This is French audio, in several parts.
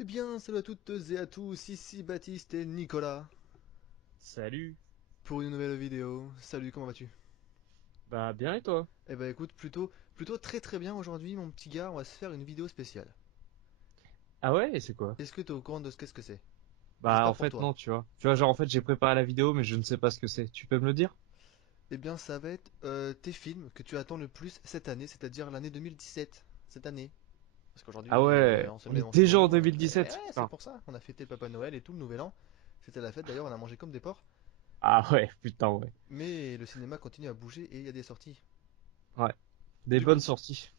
Eh bien, salut à toutes et à tous, ici Baptiste et Nicolas Salut. pour une nouvelle vidéo. Salut, comment vas-tu? Bah bien et toi? Eh ben écoute, plutôt très très bien aujourd'hui, mon petit gars, on va se faire une vidéo spéciale. Ah ouais, et c'est quoi? Est-ce que t'es au courant de ce qu'est-ce que c'est? Bah J'espère en pour fait toi. non, tu vois. Tu vois, genre en fait j'ai préparé la vidéo mais je ne sais pas ce que c'est. Tu peux me le dire? Eh bien, ça va être tes films que tu attends le plus cette année, c'est-à-dire l'année 2017. Cette année. Parce Ah qu'aujourd'hui, ouais, on se on met, est on se met déjà en dedans. Eh 2017. ouais, c'est Putain. pour ça. On a fêté le Papa Noël et tout le Nouvel An. C'était la fête d'ailleurs, on a mangé comme des porcs. Ah ouais, putain ouais. Mais le cinéma continue à bouger et il y a des sorties. Ouais. Des Du bonnes coup, sorties.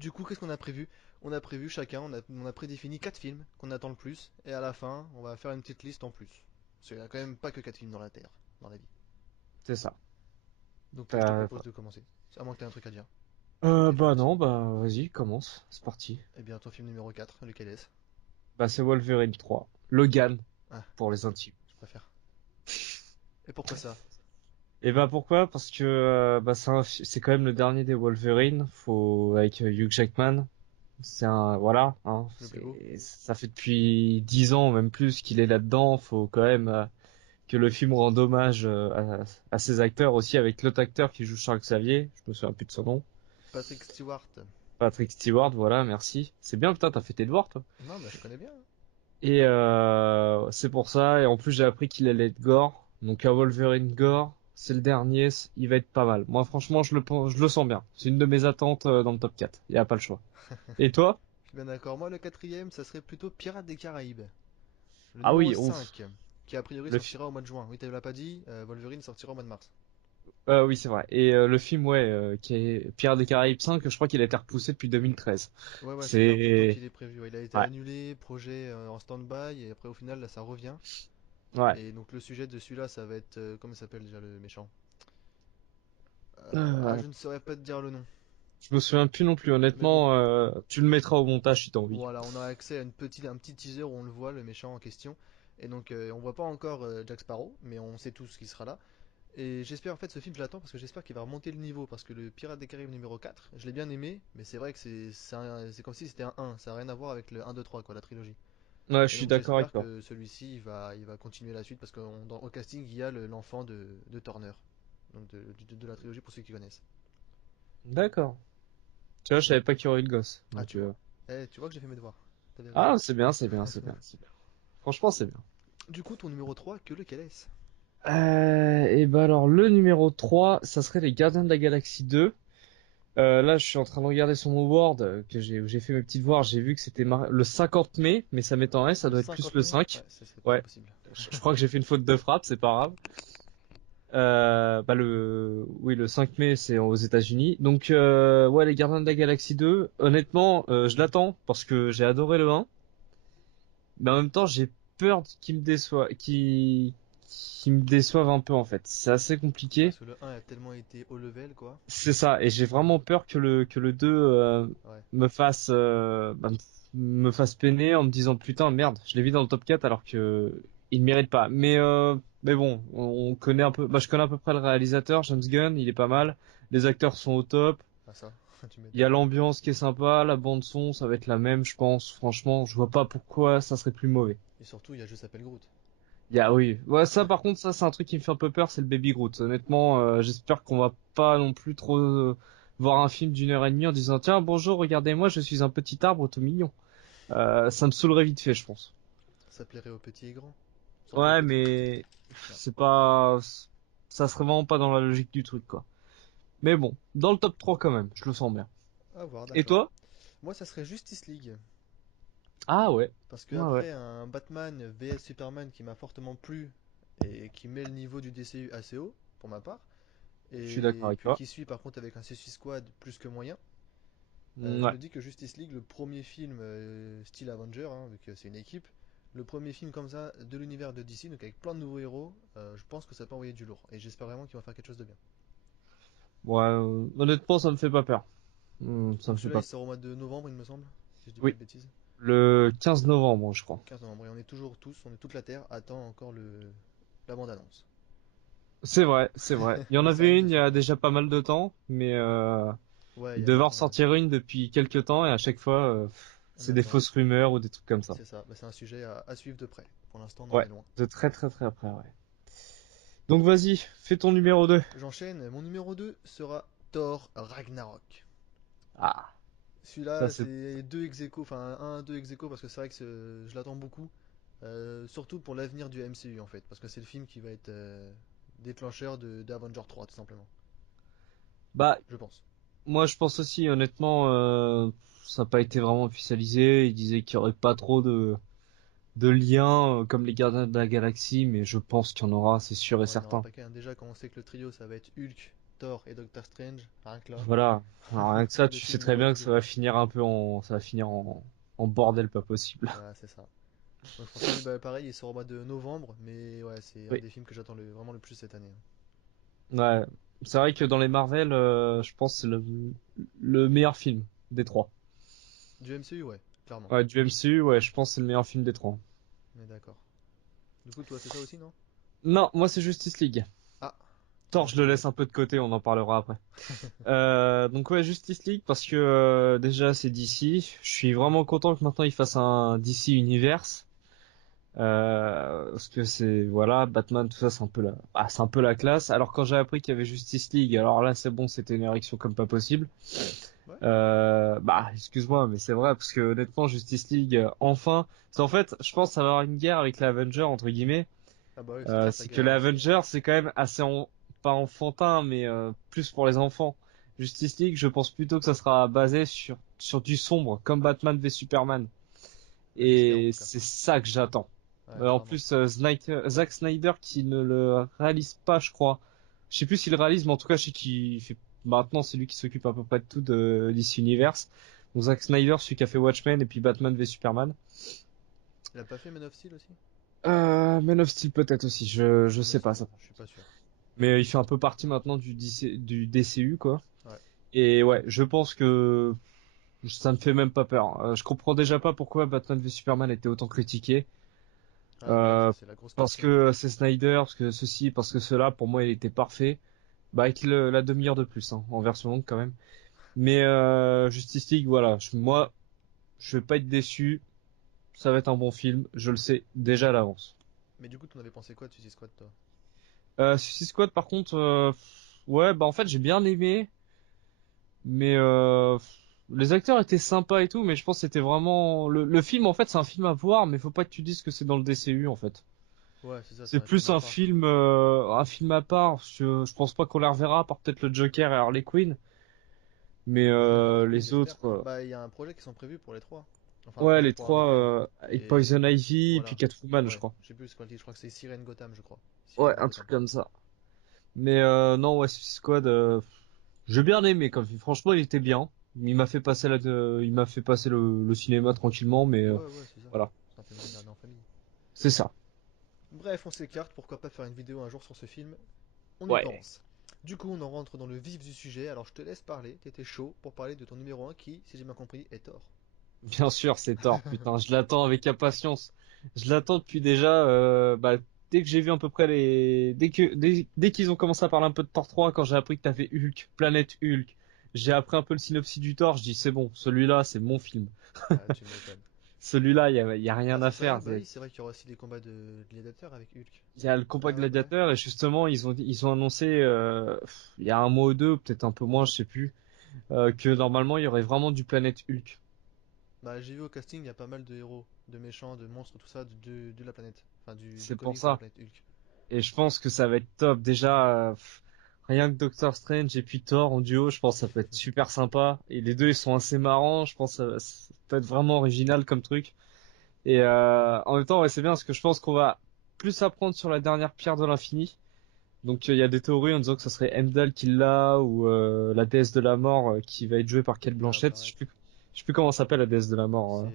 Qu'est-ce qu'on a prévu? On a prévu chacun, on a prédéfini 4 films qu'on attend le plus, et à la fin, on va faire une petite liste en plus. Parce qu'il n'y a quand même pas que 4 films dans la Terre, dans la vie. C'est ça. Donc je te T'as- propose de commencer. À moins que tu aies un truc à dire. Tes films bah aussi. non, bah vas-y, commence. C'est parti. Eh bien, ton film numéro 4, lequel est-ce? Bah c'est Wolverine 3. Logan Ah, pour les intimes. je préfère. Et pourquoi ça? Et bah pourquoi? Parce que bah c'est quand même le dernier des Wolverine, faut avec Hugh Jackman. C'est un voilà, hein, Le plus beau? ça fait depuis 10 ans même plus qu'il est là-dedans. Faut quand même que le film rende hommage à ses acteurs aussi avec l'autre acteur qui joue Charles Xavier. Je me souviens plus de son nom. Patrick Stewart. Patrick Stewart, voilà, merci. C'est bien, putain, t'as fait tes devoirs toi. Non, bah je connais bien, hein. Et c'est pour ça. Et en plus j'ai appris qu'il allait être gore. Donc un Wolverine gore, c'est le dernier, il va être pas mal. Moi franchement je le sens bien. C'est une de mes attentes dans le top 4. Il y a pas le choix. Et toi? Je suis bien d'accord. Moi, le quatrième, ça serait plutôt Pirates des Caraïbes. Le Ah numéro oui, ouf. 5, qui a priori Le fi- sortira au mois de juin. Oui, tu l'as pas dit, Wolverine sortira au mois de mars. Oui, c'est vrai. Et le film, ouais, qui est Pirates des Caraïbes 5, je crois qu'il a été repoussé depuis 2013. Ouais, ouais, ça fait un bout de temps C'est... qu'il est prévu. Ouais. Il a été Ouais, annulé, projet en stand-by, et après au final, là, ça revient. ouais. Et donc le sujet de celui-là, ça va être, comment il s'appelle déjà le méchant? Euh, Je ne saurais pas te dire le nom. je me souviens plus non plus, Mais bon, honnêtement. Tu le mettras au montage si t'as envie. voilà, on a accès à un petit teaser où on le voit, le méchant en question. Et donc on voit pas encore Jack Sparrow, mais on sait tous qui sera là. Et j'espère, en fait, ce film, je l'attends parce que j'espère qu'il va remonter le niveau. Parce que le Pirate des Caraïbes numéro 4, je l'ai bien aimé, mais c'est vrai que c'est comme si c'était un 1. Ça n'a rien à voir avec le 1, 2, 3, quoi, la trilogie. Ouais, je Et suis donc d'accord avec j'espère toi. que celui-ci il va continuer la suite parce qu'au casting il y a l'enfant de Turner, donc de la trilogie pour ceux qui connaissent. D'accord. Tu vois, je savais pas qu'il y aurait eu le gosse. Ah Donc, tu vois, tu vois que j'ai fait mes devoirs. T'avais raison. ah, c'est bien, c'est bien, c'est bien, c'est bien. Franchement, c'est bien. Du coup ton numéro 3, que lequel est-ce? Et bah alors, le numéro 3, ça serait les Gardiens de la Galaxie 2. Là, je suis en train de regarder sur mon board où j'ai fait mes petites devoirs. J'ai vu que c'était le 50 mai, mais ça m'étonnerait, ça Le doit être plus 50 le mai? 5. Ouais, c'est pas Ouais, impossible. je crois que j'ai fait une faute de frappe, c'est pas grave. Bah oui, le 5 mai, c'est aux États-Unis. Donc, ouais, les Gardiens de la Galaxie 2, honnêtement, je l'attends parce que j'ai adoré le 1, mais en même temps, j'ai peur qu'il me déçoive un peu en fait. C'est assez compliqué. Parce que le 1 a tellement été haut level quoi. C'est ça, et j'ai vraiment peur que le 2 Ouais. me fasse me fasse peiner en me disant putain merde, je l'ai vu dans le top 4 alors que il ne mérite pas. Mais bon, on connaît un peu, bah je connais à peu près le réalisateur, James Gunn, il est pas mal. Les acteurs sont au top. Ah ça, tu Il y a m'étonnes. l'ambiance qui est sympa, la bande son, ça va être la même, je pense. Franchement, je vois pas pourquoi ça serait plus mauvais. Et surtout il y a Je s'appelle Groot. Oui, ouais, ça par contre, ça c'est un truc qui me fait un peu peur, c'est le Baby Groot. Honnêtement, j'espère qu'on va pas non plus trop voir un film d'1 heure et demie en disant tiens bonjour, regardez-moi, je suis un petit arbre tout mignon. Ça me saoulerait vite fait, je pense. Ça plairait aux petits et grands. Surtout aux Ouais, petits. mais Ouais. c'est pas, ça serait vraiment pas dans la logique du truc quoi. Mais bon, dans le top 3 quand même, je le sens bien. À voir, Et d'accord. toi? Moi ça serait Justice League. Ah ouais, Parce que ouais ouais, après un Batman vs Superman qui m'a fortement plu et qui met le niveau du DCU assez haut, pour ma part, je suis d'accord et avec puis toi. qui suit par contre avec un Suicide Squad plus que moyen, je Ouais. me dis que Justice League, le premier film style Avenger, hein, vu que c'est une équipe, le premier film comme ça de l'univers de DC, donc avec plein de nouveaux héros, je pense que ça peut envoyer du lourd. Et j'espère vraiment qu'ils vont faire quelque chose de bien. Ouais, honnêtement, ça me fait pas peur. Ça me Donc fait celui-là pas il peur. sort au mois de novembre, il me semble, si je dis pas de Oui, bêtises. le 15 novembre, je crois. 15 novembre, et on est toujours tous, on est toute la Terre, attend encore la bande-annonce. C'est vrai, c'est vrai. Il y en Mais ça arrive avait une il y dessus. a déjà pas mal de temps, mais Ouais, il il y a devait en longtemps, ouais. ressortir une depuis quelques temps et à chaque fois, On c'est des attend. fausses rumeurs ou des trucs comme ça. C'est ça. Bah, c'est un sujet à suivre de près. Pour l'instant, on en Ouais, est loin. de très très très près, ouais. Donc vas-y, fais ton numéro 2. J'enchaîne. Mon numéro 2 sera Thor Ragnarok. Ah, ça Celui-là, c'est... c'est deux ex aequo, enfin un, deux ex aequo parce que c'est vrai que je l'attends beaucoup. Surtout pour l'avenir du MCU en fait. Parce que c'est le film qui va être déclencheur d'Avenger 3 tout simplement. Bah, Je pense. moi je pense aussi, honnêtement, ça n'a pas été vraiment officialisé. Il disait qu'il y aurait pas trop de liens comme les Gardiens de la Galaxie, mais je pense qu'il y en aura, c'est sûr et Ouais, il n'y en aura certain. pas qu'un. Déjà, quand on sait que le trio ça va être Hulk, Thor et Doctor Strange, rien que là, Voilà. Alors, rien que ça, le tu sais film très vaut bien que double ça va effort. finir un peu en, ça va finir en bordel pas possible. Voilà, c'est ça. Donc franchement, lui, bah, pareil, il sort au mois de novembre, mais ouais, c'est un Oui. des films que j'attends vraiment le plus cette année. Ouais. C'est vrai que dans les Marvel, je pense que c'est le meilleur film des trois. Du MCU, ouais, clairement. Ouais, du MCU, ouais, je pense que c'est le meilleur film des trois. On est d'accord. Du coup, toi, c'est ça aussi, non? Non, moi c'est Justice League. Ah, Thor, moi je le c'est. laisse un peu de côté, on en parlera après. Donc ouais, Justice League parce que déjà c'est DC. Je suis vraiment content que maintenant ils fassent un DC Universe. Parce que c'est voilà Batman tout ça c'est un peu c'est un peu la classe. Alors quand j'ai appris qu'il y avait Justice League, alors là c'est bon, c'était une érection comme pas possible. Ouais. Bah excuse-moi mais c'est vrai parce que honnêtement Justice League enfin c'est en fait je pense que ça va avoir une guerre avec les Avengers entre guillemets. Ah bah oui, c'est clair, ça C'est que les gagne. Avengers c'est quand même assez pas enfantin mais plus pour les enfants. Justice League je pense plutôt que ça sera basé sur du sombre comme Batman v Superman. Bah, j'espère en Et tout cas. c'est ça que j'attends. Ouais, En clairement. plus, Zack Snyder qui ne le réalise pas, je crois. Je sais plus s'il le réalise, mais en tout cas, je sais qu'il fait. Maintenant, c'est lui qui s'occupe à peu près de tout de DC Universe. Donc Zack Snyder, celui qui a fait Watchmen et puis Batman v Superman. Il a pas fait Man of Steel aussi? Man of Steel peut-être aussi, je Il me sais pas semble, ça. je suis pas sûr. Mais il fait un peu partie maintenant du DCU, quoi. Ouais. Et ouais, je pense que ça me fait même pas peur. Je comprends déjà pas pourquoi Batman v Superman était autant critiqué. Ah bah oui, ça Euh, c'est la grosse Parce question. que c'est Snyder, parce que ceci, parce que cela, pour moi, il était parfait. Bah, avec la demi-heure de plus, hein, en version longue quand même. Mais Justice League, voilà, moi, je vais pas être déçu. Ça va être un bon film, je le sais déjà à l'avance. Mais du coup, t'en avais pensé quoi de Suicide Squad, toi? Suicide Squad, par contre, ouais, bah en fait, j'ai bien aimé, mais les acteurs étaient sympas et tout, mais je pense que c'était vraiment le film. En fait, c'est un film à voir, mais faut pas que tu dises que c'est dans le DCU, en fait. Ouais, c'est ça, c'est C'est un film plus à part, quoi. un film à part. Je pense pas qu'on les reverra, à part peut-être le Joker et Harley Quinn. Mais Harley Quinn, les j'espère. autres, Bah, il y a un projet qui sont prévus pour les trois. Enfin, un ouais, projet les pour Harley trois, Quinn. avec Et Poison Ivy et puis voilà. Catwoman, je Ouais, crois. je sais plus c'est quoi le titre, je crois que c'est Siren Gotham, je crois. Ouais, Siren un Gotham. truc comme ça. Mais non, ouais, Suicide Squad, j'ai bien aimé comme film. Franchement, il était bien. Il m'a fait passer le cinéma tranquillement, mais Ouais, ouais, c'est ça. voilà, C'est un film à regarder en famille. c'est ça. Bref, on s'écarte, pourquoi pas faire une vidéo un jour sur ce film? On y Ouais, pense. Du coup, on en rentre dans le vif du sujet, alors je te laisse parler, t'étais chaud pour parler de ton numéro un qui, si j'ai bien compris, est Thor. bien sûr, c'est Thor. Putain, je l'attends avec impatience. Je l'attends depuis déjà, bah, dès que j'ai vu à peu près dès qu'ils ont commencé à parler un peu de Thor 3, quand j'ai appris que t'avais Hulk, Planète Hulk, j'ai appris un peu le synopsis du Thor, je dis c'est bon, celui-là, c'est mon film. Ah, tu m'étonnes. Celui-là, y a Ah, rien à c'est vrai, faire. bah oui, c'est vrai qu'il y aura aussi des combats de gladiateurs avec Hulk. Il y a le combat Ah ouais, bah ouais. gladiateur et justement, ils ont annoncé, il y a un mois ou deux, peut-être un peu moins, je sais plus, que normalement, il y aurait vraiment du Planète Hulk. Bah, j'ai vu au casting, il y a pas mal de héros, de méchants, de monstres, tout ça, de la planète. Enfin, du C'est pour comics de la ça. planète Hulk. Et je pense que ça va être top. Déjà, rien que Doctor Strange et puis Thor en duo, je pense que ça peut être super sympa. Et les deux, ils sont assez marrants. Je pense que ça peut être vraiment original comme truc. Et en même temps, ouais, c'est bien parce que je pense qu'on va plus apprendre sur la dernière pierre de l'infini. Donc il y a des théories en disant que ça serait Heimdall qui l'a ou la déesse de la mort qui va être jouée par Qui Kate va Blanchett. apparaître. Je sais plus comment s'appelle la déesse de la mort.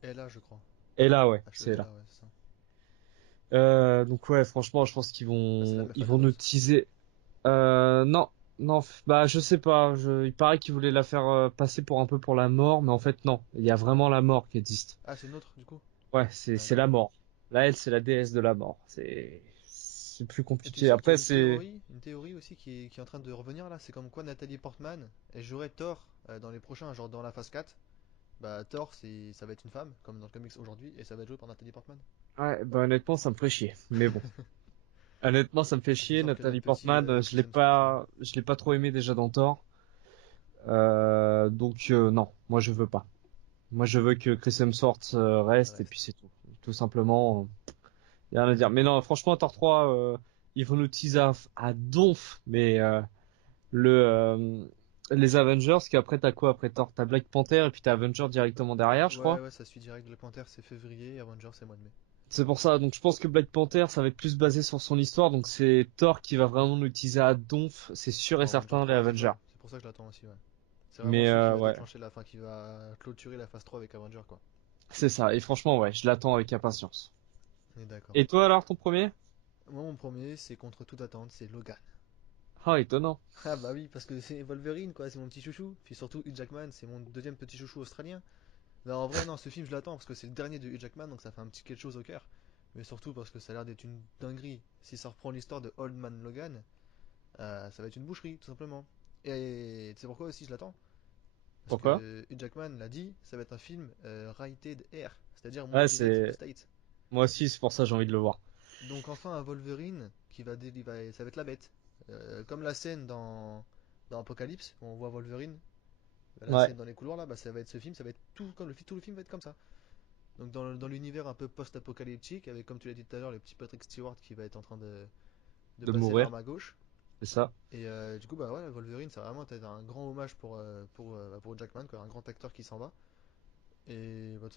C'est Ella, je crois. Et là, ouais, c'est là. H-E-L-A, ouais, c'est ça. Donc ouais, franchement, je pense Bah, c'est la meuf ils à vont nous Thanos. teaser. Non, non, bah je sais pas. Il paraît qu'ils voulaient la faire passer pour un peu pour la mort, mais en fait non. Il y a vraiment la mort qui existe. Ah, c'est une autre, du coup? Ouais, c'est D'accord. la mort. Là, elle, c'est la déesse de la mort. C'est plus Et tu compliqué. sais qu'il y Après, a c'est une théorie aussi qui est en train de revenir là. C'est comme quoi Nathalie Portman, elle jouerait Thor dans les prochains, genre dans la phase 4. Bah, Thor, ça va être une femme, comme dans le comics aujourd'hui, et ça va être joué par Nathalie Portman. Ouais, bah honnêtement, ça me ferait chier. Mais bon. Honnêtement, ça me fait C'est chier. sûr que Nathalie notre petit Portman, Chris Hemsworth. je l'ai pas trop aimé déjà dans Thor. Donc non, moi je veux pas. Moi je veux que Chris Hemsworth reste et Reste. puis c'est tout. Tout simplement, y a rien à dire. Mais non, franchement, Thor 3, ils vont nous teaser à donf. Mais le les Avengers, qu'après t'as quoi après Thor? T'as Black Panther et puis t'as Avengers directement derrière, je Ouais, crois. ouais, ça suit direct. Le Panther, c'est février, et Avengers, c'est mois de mai. C'est pour ça. Donc je pense que Black Panther, ça va être plus basé sur son histoire. Donc c'est Thor qui va vraiment nous teaser à donf. C'est sûr et Pour Avengers certain les 3, c'est Avengers. ça. C'est pour ça que je l'attends aussi, ouais. C'est vraiment Mais celui qui va ouais, déclencher la fin, qui va clôturer la phase 3 avec Avengers, quoi. c'est ça. Et franchement, ouais, je l'attends avec impatience. On est d'accord. Et toi alors, ton premier? Moi, mon premier, c'est contre toute attente, c'est Logan. Ah, étonnant. Ah bah oui, parce que c'est Wolverine, quoi, c'est mon petit chouchou. Puis surtout, Hugh Jackman, c'est mon deuxième petit chouchou australien. Non, en vrai, non, ce film, je l'attends, parce que c'est le dernier de Hugh Jackman, donc ça fait un petit quelque chose au cœur. Mais surtout parce que ça a l'air d'être une dinguerie. Si ça reprend l'histoire de Old Man Logan, ça va être une boucherie, tout simplement. Et tu sais pourquoi aussi je l'attends? Parce Pourquoi? que Hugh Jackman l'a dit, ça va être un film rated R, c'est-à-dire Ouais, mondialisé aux c'est States. moi aussi, c'est pour ça que j'ai envie de le voir. Donc enfin un Wolverine qui va, ça va être la bête. Comme la scène dans Apocalypse, où on voit Wolverine, la Ouais, scène dans les couloirs là, bah, ça va être ce film, ça va être tout comme tout le film va être comme ça. Donc dans l'univers un peu post-apocalyptique, avec comme tu l'as dit tout à l'heure, le petit Patrick Stewart qui va être en train de de passer mourir, l'arme à gauche. c'est ça. Et du coup, bah ouais, Wolverine, ça va vraiment être un grand hommage pour Jackman, quoi, un grand acteur qui s'en va. Et bah, tout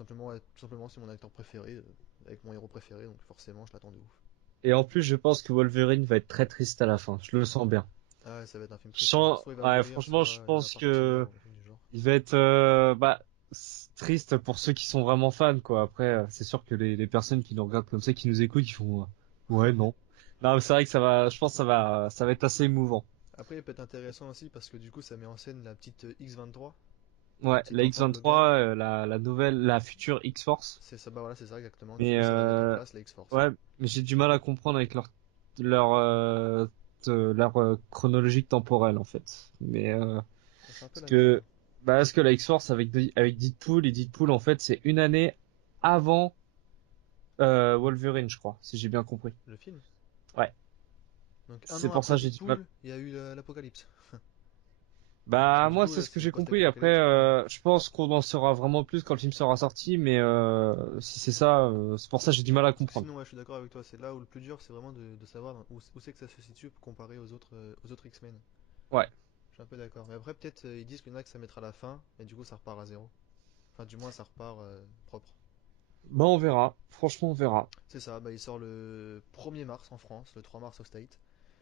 simplement c'est mon acteur préféré, avec mon héros préféré, donc forcément je l'attends de ouf. Et en plus, je pense que Wolverine va être très triste à la fin. Je le sens bien. Ah ouais, ça va être un film Je triste, ouais. sens, Soit il va ouais, mourir, franchement, je soit il va pense partir, que ou un truc du genre. il va être, bah, triste pour ceux qui sont vraiment fans, quoi. Après, c'est sûr que les personnes qui nous regardent comme ça, qui nous écoutent, ils font, ouais, non. Non, mais c'est vrai que ça va, je pense que ça va être assez émouvant. Après, il peut être intéressant aussi parce que du coup, ça met en scène la petite X-23, le Ouais, petit la enfant de Logan. X-23, la nouvelle, la future X-Force. C'est ça, bah voilà, c'est ça exactement. Du Mais coup, ça va mettre en place la X-Force. ouais, mais j'ai du mal à comprendre avec leur leur chronologique temporelle en fait. Mais Bah, c'est un peu parce la merde, que hein. bah est-ce que la X-Force avec Deadpool et Deadpool en fait c'est une année avant Wolverine je crois, si j'ai bien compris. Le film. Ouais, Donc un c'est an pour ça après que j'ai du mal. Deadpool, il y a eu l'Apocalypse. Parce que Bah du moi coup, c'est là, ce que c'est j'ai compris. Après post-apocalyptique, quoi. je pense qu'on en saura vraiment plus quand le film sera sorti, mais si c'est ça, c'est pour ça que j'ai du mal à Parce que comprendre. sinon, ouais, je suis d'accord avec toi. C'est là où le plus dur, c'est vraiment de savoir où c'est que ça se situe comparé aux autres X-Men. Ouais. Je suis un peu d'accord. Mais après, peut-être ils disent qu'il y en a que ça mettra à la fin, et du coup, ça repart à zéro. Enfin, du moins, ça repart propre. Bah on verra. Franchement on verra. C'est ça, bah, il sort le 1er mars en France, le 3 mars au State.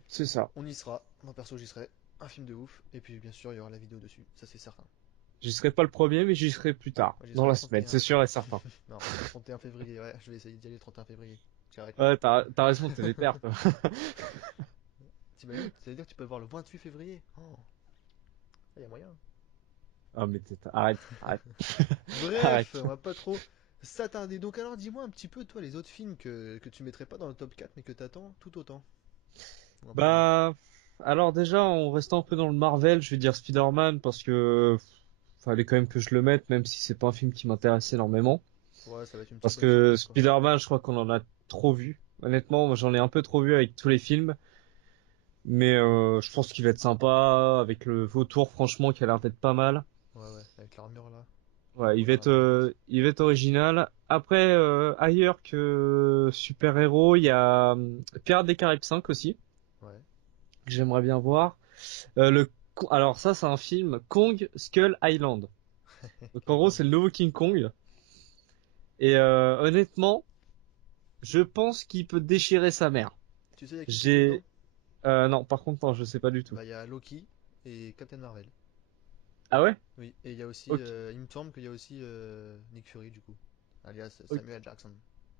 C'est ça. On y sera, moi perso j'y serai. Un film de ouf, et puis bien sûr il y aura la vidéo dessus, ça c'est certain. J'y serai pas le premier, mais j'y serai plus tard, Moi j'y dans serai le la semaine, 31. c'est sûr et certain. Non, le 31 février, ouais, je vais essayer d'y aller le 31 février. Carrément. Ouais, t'as raison, t'es déter, toi. T'imagines, ça veut dire que tu peux le voir le 28 février. Oh, il y a moyen. Ah, mais arrête, arrête, Bref, arrête. on va pas trop s'attarder. Donc alors dis-moi un petit peu, toi, les autres films que tu mettrais pas dans le top 4 mais que t'attends tout autant. Ou un peu moins. Bah, alors déjà, en restant un peu dans le Marvel, je vais dire Spider-Man parce que fallait quand même que je le mette, même si c'est pas un film qui m'intéresse énormément. Ouais, ça va être une petite Parce bonne que surprise quoi. Spider-Man, je crois qu'on en a trop vu. Honnêtement, moi, j'en ai un peu trop vu avec tous les films. Mais je pense qu'il va être sympa avec le vautour, franchement, qui a l'air d'être pas mal. Ouais, ouais, avec l'armure là. Ouais, L'armure dans la matrice. il va être original. Après, ailleurs que super-héros, il y a Pirates des Caraïbes 5 aussi, Ouais. que j'aimerais bien voir. Alors ça, c'est un film Kong Skull Island. Donc en Quelle gros, c'est le dinguerie. nouveau King Kong. Et honnêtement, je pense qu'il peut déchirer sa mère. Tu sais, il y a qui joue dedans? J'ai, non, par contre, non, je sais pas du tout. Bah, il y a Loki et Captain Marvel. Ah ouais? Oui, et il y a aussi, Ok, il me semble qu'il y a aussi Nick Fury du coup, alias ok, Samuel Jackson.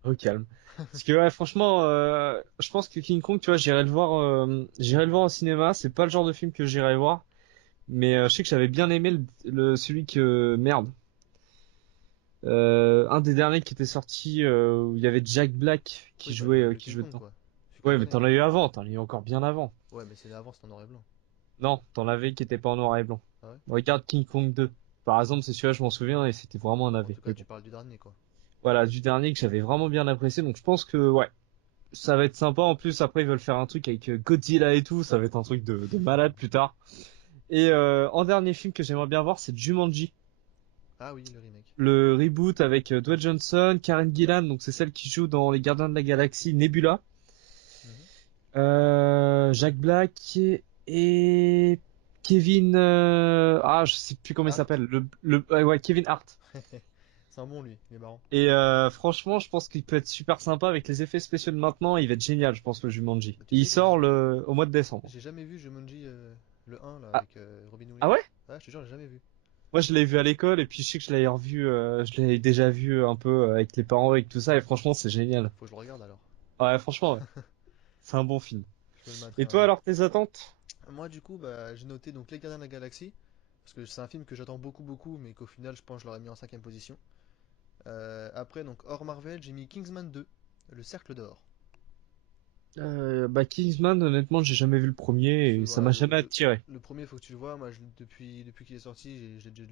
au calme. Parce que ouais, franchement, je pense que King Kong, tu vois, j'irai le voir au cinéma. C'est pas le genre de film que j'irai voir. Mais je sais que j'avais bien aimé celui que merde. Un des derniers qui était sorti où il y avait Jack Black Oui, bah le qui King jouait Kong dedans. quoi, celui qu'on Ouais, mais connaît. t'en as eu avant, t'en as eu encore bien avant. Ouais, mais c'est avant, c'est en noir et blanc. Non, t'en avais qui était pas en noir et blanc. Ah ouais? Regarde King Kong 2. Par exemple, c'est celui-là, je m'en souviens, et c'était vraiment un En navet. tout cas, Mais tu bon. parles du dernier, quoi. Voilà, du dernier que j'avais vraiment bien apprécié, donc je pense que, ouais, ça va être sympa. En plus, après, ils veulent faire un truc avec Godzilla et tout, ça va être un truc de malade plus tard. Et en dernier film que j'aimerais bien voir, c'est Jumanji. Ah oui, le remake. Le reboot avec Dwayne Johnson, Karen Gillan, donc c'est celle qui joue dans Les Gardiens de la Galaxie, Nebula, Mhm. Jack Black et Kevin, je sais plus comment il Hart. s'appelle, ouais, Kevin Hart. C'est un bon, lui. Il est marrant. Et franchement, je pense qu'il peut être super sympa avec les effets spéciaux de maintenant. Il va être génial, je pense, le Jumanji. Bah, tu Et il sais que sort au mois de décembre. j'ai jamais vu Jumanji le un là, Ah, avec Robin ah Williams. ouais? Ouais, je te jure, j'ai jamais vu. Moi, je l'ai vu à l'école et puis je sais que je l'avais revu, je l'avais déjà vu un peu avec les parents et tout ça. Et franchement, c'est génial. Faut que je le regarde alors. Ouais, franchement, ouais. C'est un bon film. Je me le mettrai Et un toi, jour. alors, tes attentes? Moi, du coup, bah, j'ai noté donc Les Gardiens de la Galaxie. Parce que c'est un film que j'attends beaucoup, beaucoup, mais qu'au final, je pense que je l'aurais mis en cinquième position. Après, donc, hors Marvel, j'ai mis Kingsman 2, Le Cercle d'Or. Bah, Kingsman, honnêtement, j'ai jamais vu le premier et ça Voilà, m'a jamais attiré. le premier, faut que tu le vois. Moi, depuis qu'il est sorti, j'ai dû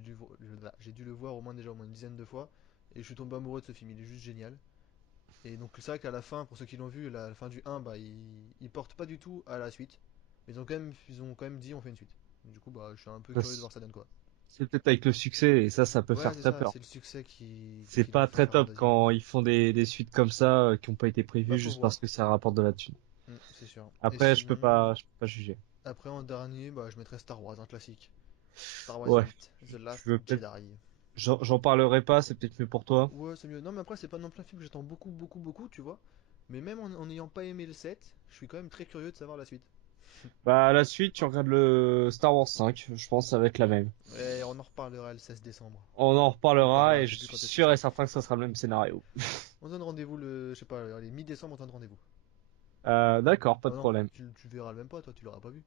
le voir au moins une dizaine de fois. Et je suis tombé amoureux de ce film, il est juste génial. Et donc, c'est vrai qu'à la fin, pour ceux qui l'ont vu, la fin du un bah, il porte pas du tout à la suite. Mais ils ont quand même dit on fait une suite. Du coup, bah, je suis un peu Bah, curieux de voir ça donne quoi. c'est peut-être avec le succès et ça peut Ouais, faire c'est très ça, peur. c'est le succès C'est qui leur pas fait très faire un top deuxième. quand ils font des suites comme ça qui ont pas été Bah, prévues faut juste parce voir. que ça rapporte de la thune. C'est sûr. Et Après, sinon, je peux pas juger. après en dernier, bah, je mettrais Star Wars, un classique. Star Wars Ouais, 8, The je Last veux peut-être, Jedi. j'en parlerai pas, c'est peut-être mieux pour toi. Ouais, c'est mieux. Non, mais après, c'est pas non plus un film que j'attends beaucoup, beaucoup, beaucoup, tu vois. Mais même en n'ayant pas aimé le 7, je suis quand même très curieux de savoir la suite. Bah, à la suite, tu regardes le Star Wars 5, je pense que ça va être la même. Et on en reparlera le 16 décembre. On en On reparlera verra, et je je sais plus suis quand est-ce qu'il sûr et sort. certain que ça sera le même scénario. On donne rendez-vous je sais pas, allez, mi-décembre, on donne rendez-vous. D'accord, pas Ah de non, problème. tu le verras même pas, toi, tu l'auras pas vu.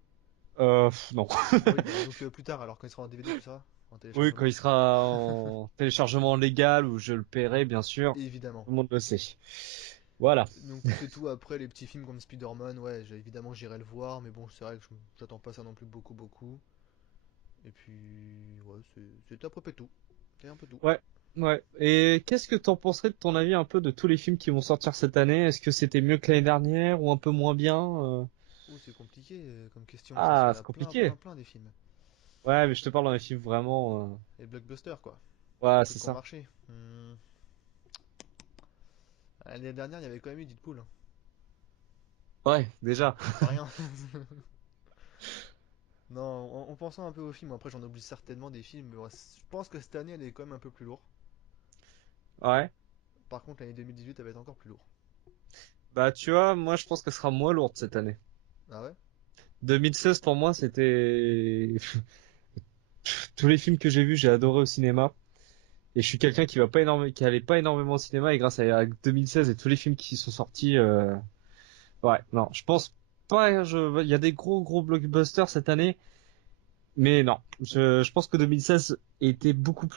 Non. Oui, bah donc plus tard, alors quand il sera en DVD, tu sauras, en Oui, quand téléchargement. il sera en téléchargement légal ou je le paierai, bien sûr, Évidemment. tout le monde le sait. Voilà. Donc c'est tout. Après les petits films comme Spider-Man, ouais, évidemment j'irai le voir, mais bon, c'est vrai que j'attends pas ça non plus beaucoup, beaucoup. Et puis, ouais, c'est à peu près tout. C'est un peu tout. Ouais, ouais. Et qu'est-ce que t'en penserais de ton avis un peu de tous les films qui vont sortir cette année? Est-ce que c'était mieux que l'année dernière ou un peu moins bien? Oh, c'est compliqué comme question, parce qu'il Ah, y en a c'est plein, compliqué. plein, plein des films. Ouais, mais je te parle dans les films vraiment. Et blockbusters, quoi. Les Ouais, c'est trucs qui ont ça. marché. L'année dernière, il y avait quand même eu Deadpool, hein. Ouais, déjà. C'est pas rien. Non, en pensant un peu aux films, après j'en oublie certainement des films, mais ouais, je pense que cette année elle est quand même un peu plus lourde. Ouais. Par contre, l'année 2018 elle va être encore plus lourde. Bah, tu vois, moi je pense qu'elle sera moins lourde cette année. Ah ouais? 2016 pour moi, c'était tous les films que j'ai vus, j'ai adoré au cinéma. Et je suis quelqu'un Mhm. qui va pas qui allait pas énormément au cinéma et grâce à 2016 et tous les films qui sont sortis, ouais, non, je pense pas. Il y a des gros blockbusters cette année, mais non, je pense que 2016 était beaucoup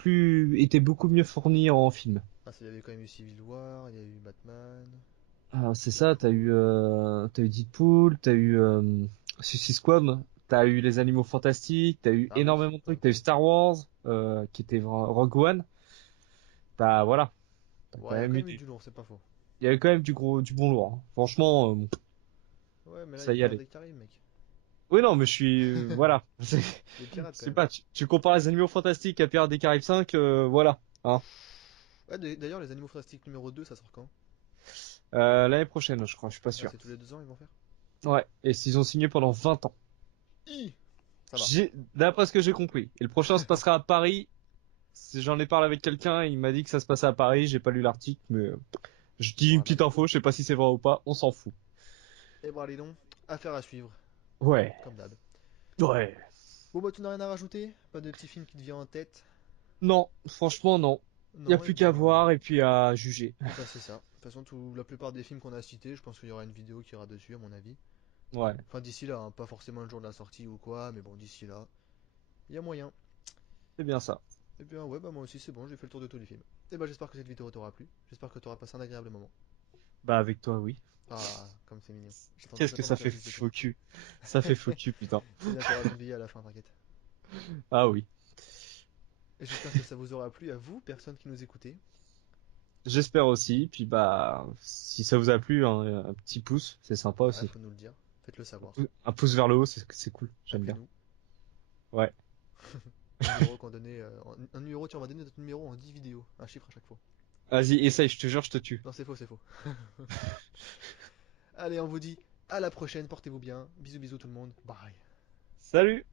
mieux fourni en film. Ah, il y avait quand même eu Civil War, il y a eu Batman. Ah, c'est ça, t'as eu Deadpool, t'as eu Suicide Squad, t'as eu Les Animaux Fantastiques, t'as eu Ah oui, énormément de ouais, trucs, ok. t'as eu Star Wars, qui était Rogue One, voilà, t'as quand Ouais, il y a même quand eu même eu du lourd, c'est pas faux. il y avait quand même du bon lourd, hein. Franchement, Ouais, mais là, il y ça a y Pirates allait. des Caraïbes, mec. Oui, non, mais voilà. Les pirates, Je quand sais même. pas, tu compares Les Animaux Fantastiques à Pirates des Caraïbes 5, voilà, hein. Ouais, d'ailleurs, les Animaux Fantastiques numéro 2 ça sort quand? L'année prochaine, je crois, je suis pas Ah, sûr. c'est tous les 2 ans ils vont faire? Ouais, et s'ils ont signé pendant 20 ans. Hi. Ça va. D'après ce que j'ai compris. Et le prochain se passera à Paris. J'en ai parlé avec quelqu'un, il m'a dit que ça se passait à Paris, j'ai pas lu l'article, mais je dis une Voilà. petite info, je sais pas si c'est vrai ou pas, on s'en fout. Et bon, allez donc, affaire à suivre, Ouais. comme d'hab. Ouais. Bon, bah, tu n'as rien à rajouter? Pas de petit film qui te vient en tête? Non, franchement non. Y a Non, plus qu'à voir et puis à juger. et bah c'est ça. De toute façon, la plupart des films qu'on a cités, je pense qu'il y aura une vidéo qui ira dessus, à mon avis. Ouais, Enfin, d'ici là, hein, pas forcément le jour de la sortie ou quoi, mais bon, d'ici là, il y a moyen. c'est bien ça. Et bien, ouais, bah moi aussi, c'est bon, j'ai fait le tour de tous les films. Et bah, j'espère que cette vidéo t'aura plu. J'espère que t'auras passé un agréable moment. Bah avec toi, oui. Ah, comme c'est mignon. Qu'est-ce que J'attends d'en ça faire fait plus de toi. faux cul. Ça fait faux cul, putain. C'est bien, t'auras ton billet à la fin, t'inquiète. Ah oui. Et j'espère que ça vous aura plu à vous, personnes qui nous écoutez. J'espère aussi. Puis bah, si ça vous a plu, hein, un petit pouce, c'est sympa Ouais, aussi. faut nous le dire. Faites-le savoir. Un pouce vers le haut, c'est cool. J'aime bien. Appelez-nous. Ouais. Numéro qu'on donnait. Un numéro, tiens, on va donner notre numéro en 10 vidéos. Un chiffre à chaque fois. Vas-y, essaye, je te jure, je te tue. Non, c'est faux, c'est faux. Allez, on vous dit à la prochaine. Portez-vous bien. Bisous, bisous tout le monde. Bye. Salut!